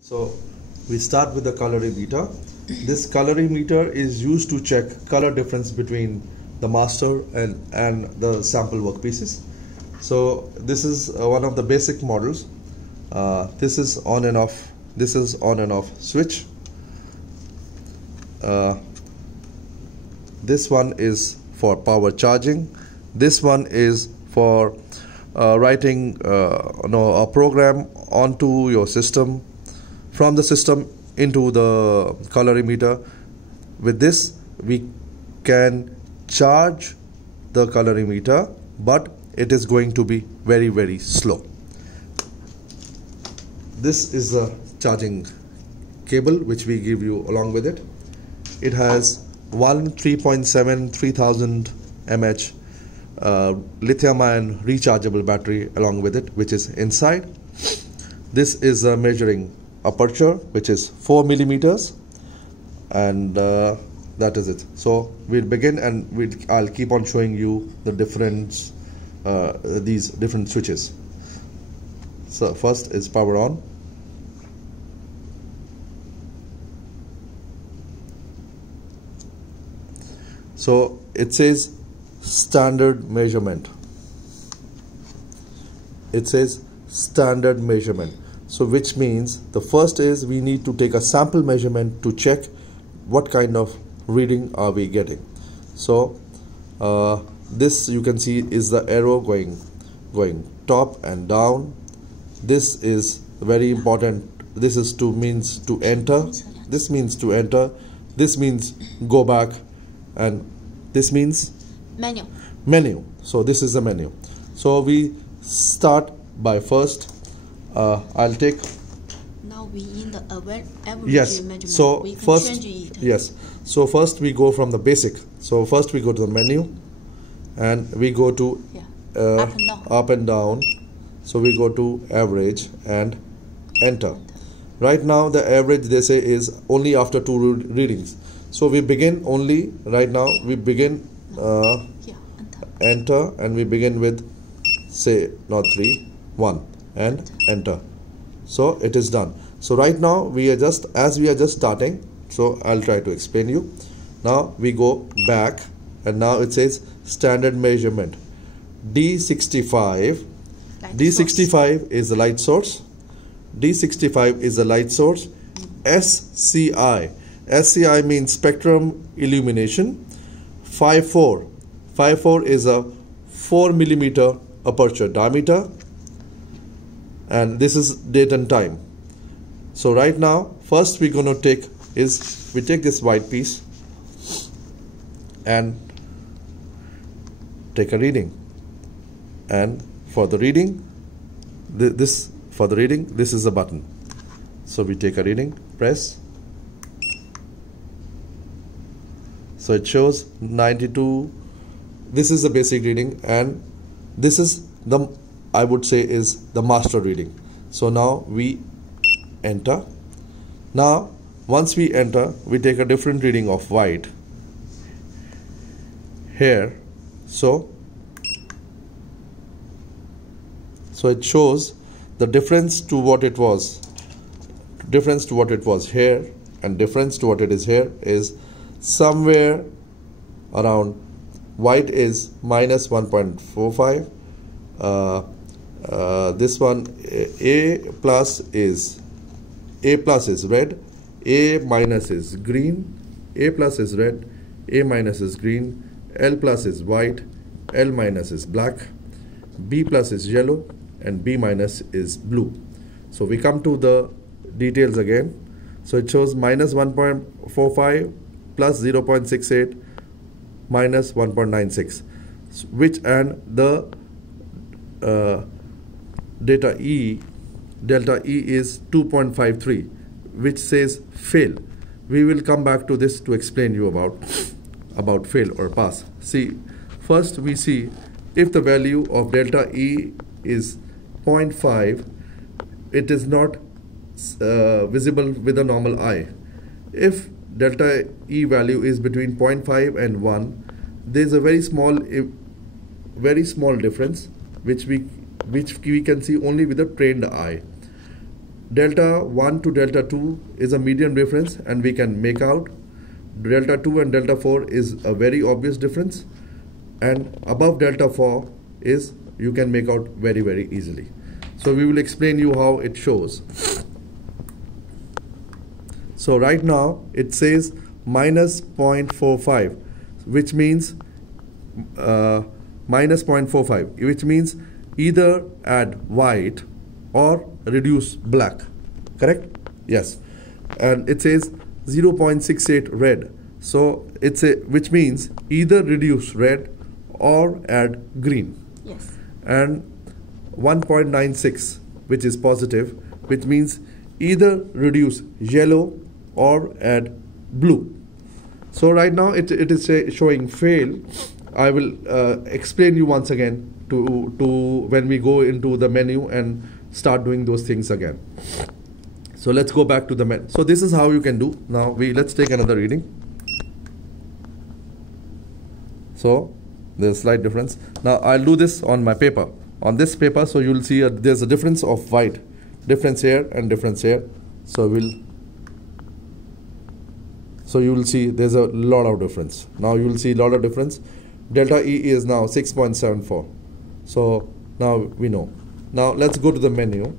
So we start with the colorimeter. This colorimeter is used to check color difference between the master and the sample workpieces. So this is one of the basic models. This is on and off. This is on and off switch. This one is for power charging. This one is for writing a program onto your system, from the system into the colorimeter. With this we can charge the colorimeter, but it is going to be very slow. This is the charging cable which we give you along with it. It has one 3.7 3000 mAh lithium-ion rechargeable battery along with it, which is inside. This is a measuring aperture, which is 4 millimeters, and that is it. So we'll begin, and I'll keep on showing you the difference, these different switches. So first is power on. So it says standard measurement. It says standard measurement. So which means the first is we need to take a sample measurement to check what kind of reading are we getting. So this you can see is the arrow going top and down. This is very important. This is means to enter. This means to enter. This means go back, and this means menu. So this is the menu. So we start by first. I'll take. Now we in the average measurement. So we can first change it. Yes. So first we go from the basic. So first we go to the menu, and we go to up and down. So we go to average and enter. Right now the average, they say, is only after 2 readings. So we begin only right now. We begin enter, and we begin with, say, not 3, 1, and enter. So it is done. So right now we are just starting. So I'll try to explain you. Now we go back, and now it says standard measurement D65. D65 is the light source. D65 is the light source. SCI. SCI means spectrum illumination. 54 is a 4 millimeter aperture diameter, and this is date and time. So right now first we're going to take we take this white piece and take a reading, and for the reading this is the button. So we take a reading, press. So it shows 92. This is the basic reading, and this is the, I would say, is the master reading. So now we enter. Now once we enter, we take a different reading of white here. So it shows the difference to what it was here, and difference to what it is here is somewhere around. White is minus 1.45. This one, A plus is red, A minus is green, A plus is red, A minus is green, L plus is white, L minus is black, B plus is yellow, and B minus is blue. So we come to the details again. So it shows minus 1.45 plus 0.68 minus 1.96, which, and the delta E is 2.53, which says fail. We will come back to this to explain you about fail or pass. See, first we see if the value of delta E is 0.5, it is not visible with a normal eye. If delta E value is between 0.5 and 1, there is a very small difference which we can see only with a trained eye. delta 1 to delta 2 is a median difference, and we can make out delta 2 and delta 4 is a very obvious difference, and above delta 4 is you can make out very easily. So we will explain you how it shows. So right now it says minus 0.45, which means minus 0.45, which means either add white or reduce black, correct? Yes. And it says 0.68 red, so it's a, which means either reduce red or add green. Yes. And 1.96, which is positive, which means either reduce yellow or add blue. So right now it is showing fail. I will explain you once again to when we go into the menu and start doing those things again. So let's go back to the menu. So this is how you can do. Now let's take another reading. So there's a slight difference. Now I'll do this on my paper. On this paper, so you'll see there's a difference of white, difference here and difference here. So you will see there's a lot of difference. Now you will see a lot of difference. Delta E is now 6.74. So now we know. Now let's go to the menu.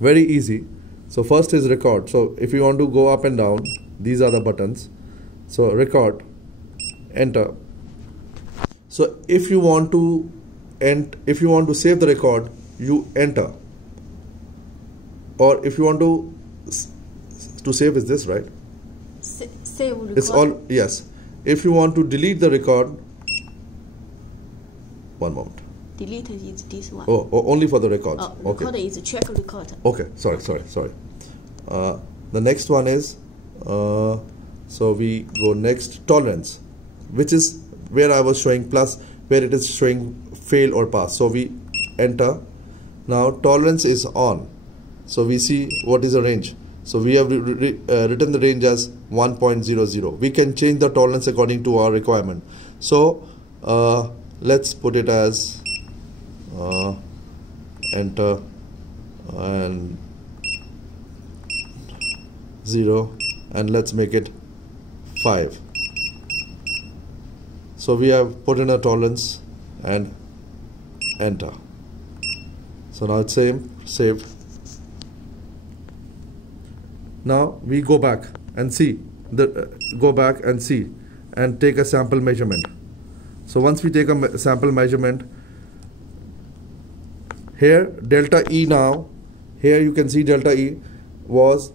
Very easy. So first is record. So if you want to go up and down, these are the buttons. So record, enter. So if you want to save the record, you enter. Or if you want to save, is this right? Save record. It's all, yes. If you want to delete the record, one moment. Delete is this one. Oh, only for the records. Oh, record is check record. Okay, sorry. The next one is, so we go next, tolerance, which is where I was showing plus, where it is showing fail or pass. So we enter. Now tolerance is on. So we see what is the range. So we have written the range as 1.00. We can change the tolerance according to our requirement. So let's put it as enter and 0, and let's make it 5. So we have put in a tolerance and enter. So now it's saved. Now we go back and see and take a sample measurement. So once we take a sample measurement, here delta E, now here you can see delta E was,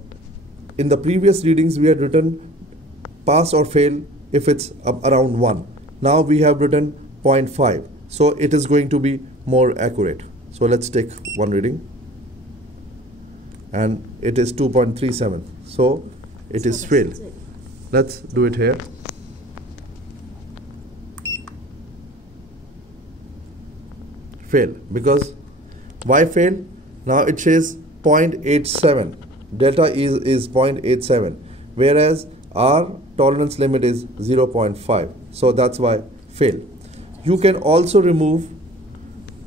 in the previous readings we had written pass or fail if it's around 1. Now we have written 0.5, so it is going to be more accurate. So let's take one reading, and it is 2.37, so it is fail. Let's do it here. Fail. Because why fail? Now it says 0.87, delta is 0.87, whereas our tolerance limit is 0.5, so that's why fail. You can also remove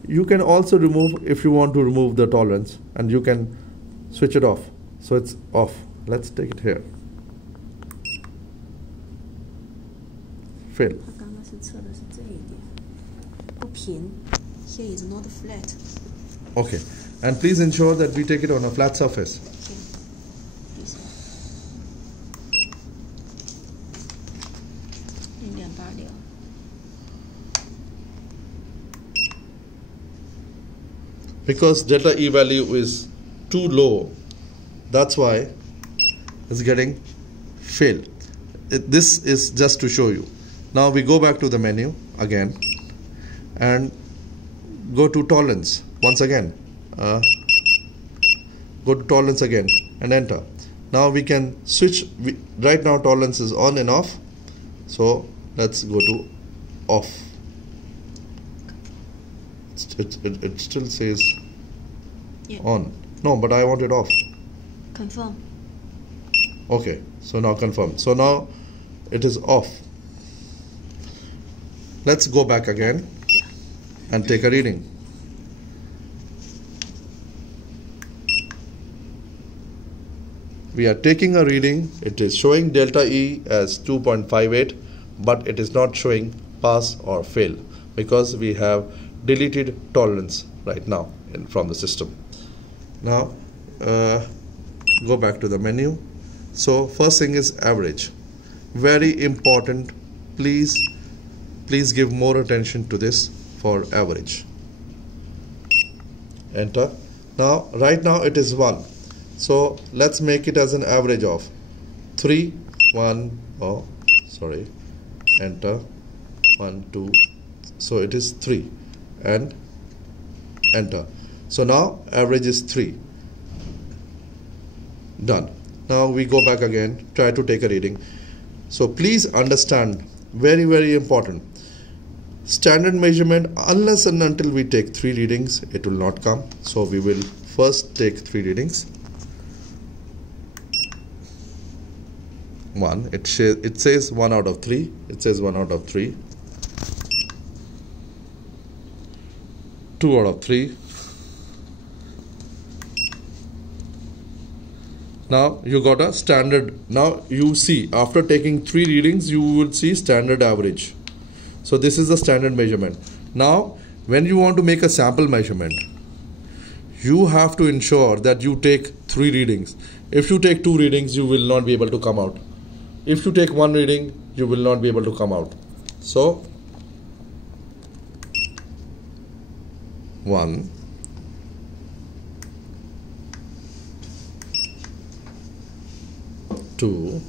if you want to remove the tolerance, and you can switch it off. So it's off. Let's take it here. Fail. Here is not flat. Okay, and please ensure that we take it on a flat surface. Okay. This one. 0.86. Because delta E value is too low, that's why it's getting fail. This is just to show you. Now we go back to the menu again and go to tolerance once again. Go to tolerance again and enter. Now we can switch. Right now tolerance is on and off, so let's go to off. It still says on. No, but I want it off. Confirm. Okay, so now confirm. So now it is off. Let's go back again and take a reading. we are taking a reading. It is showing delta E as 2.58, but it is not showing pass or fail because we have deleted tolerance right now from the system. Now go back to the menu. So first thing is average. Very important. Please give more attention to this for average. Enter. Now right now it is 1. So let's make it as an average of 3, 1, oh sorry, enter, 1, 2, so it is 3 and enter. So now average is 3. Done. Now we go back again, try to take a reading. So please understand, very, very important. Standard measurement, unless and until we take 3 readings, it will not come. So we will first take 3 readings. 1. It says 1 out of 3. It says 1 out of 3. 2 out of 3. Now you got a standard. Now you see, after taking 3 readings, you will see standard average. So this is the standard measurement. Now when you want to make a sample measurement, you have to ensure that you take 3 readings. If you take 2 readings, you will not be able to come out. If you take 1 reading, you will not be able to come out. So 1, 2,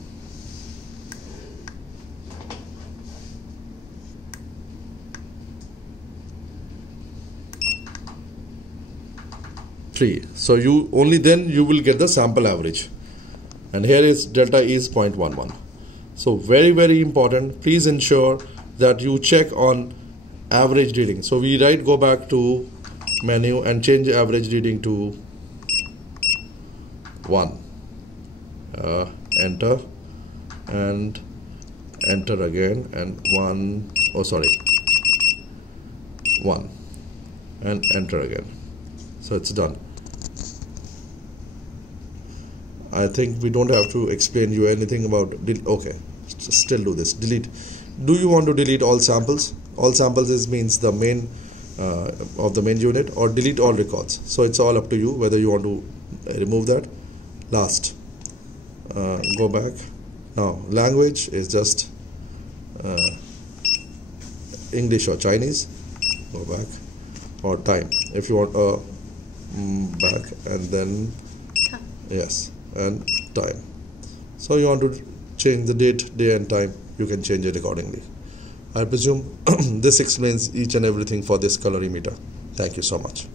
3. So you only then you will get the sample average. And here is delta E is 0.11. So very, very important. Please ensure that you check on average reading. So we go back to menu and change average reading to 1. Enter and enter again, and 1, oh sorry, 1 and enter again. So it's done. I think we don't have to explain you anything about okay, still do this. Delete. Do you want to delete all samples? All samples means the main of the main unit, or delete all records. So it's all up to you whether you want to remove that. Last, go back. Now language is just English or Chinese. Go back, or time if you want back, and then yes, and time. So you want to change the date, day and time, you can change it accordingly. I presume this explains each and everything for this colorimeter. Thank you so much.